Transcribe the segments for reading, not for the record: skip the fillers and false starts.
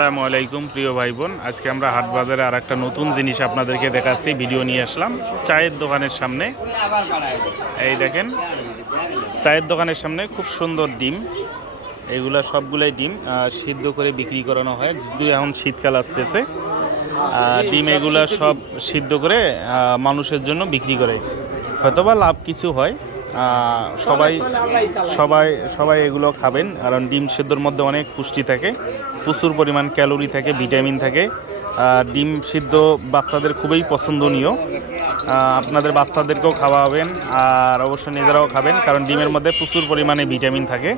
আসসালামু আলাইকুম প্রিয় ভাই বোন, আজকে আমরা হাট বাজারে আর একটা নতুন জিনিস আপনাদেরকে দেখাচ্ছি। ভিডিও নিয়ে আসলাম চায়ের দোকানের সামনে। এই দেখেন, চায়ের দোকানের সামনে খুব সুন্দর ডিম। এইগুলা সবগুলাই ডিম সিদ্ধ করে বিক্রি করানো হয়, যেহেতু এখন শীতকাল আসতেছে। ডিম এগুলা সব সিদ্ধ করে মানুষের জন্য বিক্রি করে, হয়তোবা লাভ কিছু হয়। সবাই সবাই সবাই এগুলো খাবেন, কারণ ডিম সিদ্ধর মধ্যে অনেক পুষ্টি থাকে, প্রচুর পরিমাণ ক্যালোরি থাকে, ভিটামিন থাকে। ডিম সিদ্ধ বাচ্চাদের খুবই পছন্দনীয়। আপনাদের বাচ্চাদেরকেও খাওয়াবেন আর অবশ্যই নিজেরাও খাবেন, কারণ ডিমের মধ্যে প্রচুর পরিমাণে ভিটামিন থাকে।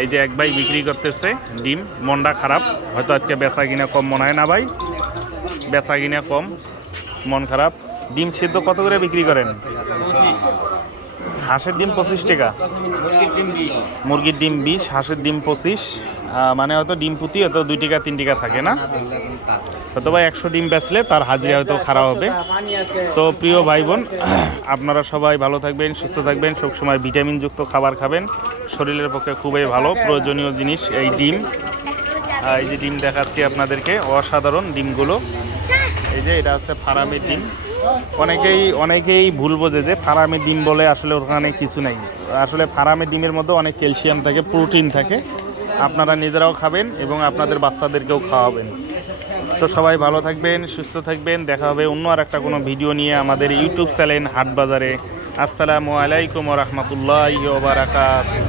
এই যে এক ভাই বিক্রি করতেছে ডিম, মনটা খারাপ, হয়তো আজকে বেচা কিনা কম মনে হয় না ভাই, বেচা কিনা কম, মন খারাপ। ডিম সিদ্ধ কত করে বিক্রি করেন? হাঁসের ডিম 25 টাকা, মুরগির ডিম 20, হাঁসের ডিম 25। মানে হয়তো ডিম প্রতি হয়তো 2 টাকা 3 টাকা থাকে না, হয়তো বা 100 ডিম বেচলে তার হাজিরা হয়তো খারাপ হবে। তো প্রিয় ভাই বোন, আপনারা সবাই ভালো থাকবেন, সুস্থ থাকবেন, সবসময় ভিটামিনযুক্ত খাবার খাবেন, শরীরের পক্ষে খুবই ভালো প্রয়োজনীয় জিনিস এই ডিম। এই যে ডিম দেখাচ্ছি আপনাদেরকে, অসাধারণ ডিমগুলো। এই যে এটা আছে ফার্মের ডিম। অনেকেই ভুল বোঝে যে ফার্মের ডিম বলে, আসলে ওখানে কিছু নেই। আসলে ফার্মের ডিমের মধ্যে অনেক ক্যালসিয়াম থাকে, প্রোটিন থাকে। আপনারা নিজেরাও খাবেন এবং আপনাদের বাচ্চাদেরকেও খাওয়াবেন। তো সবাই ভালো থাকবেন, সুস্থ থাকবেন, দেখা হবে অন্য আর একটা কোনো ভিডিও নিয়ে আমাদের ইউটিউব চ্যানেল হাট বাজারে। আসসালামু আলাইকুম ওয়া রাহমাতুল্লাহি ওয়া বারাকাতুহু।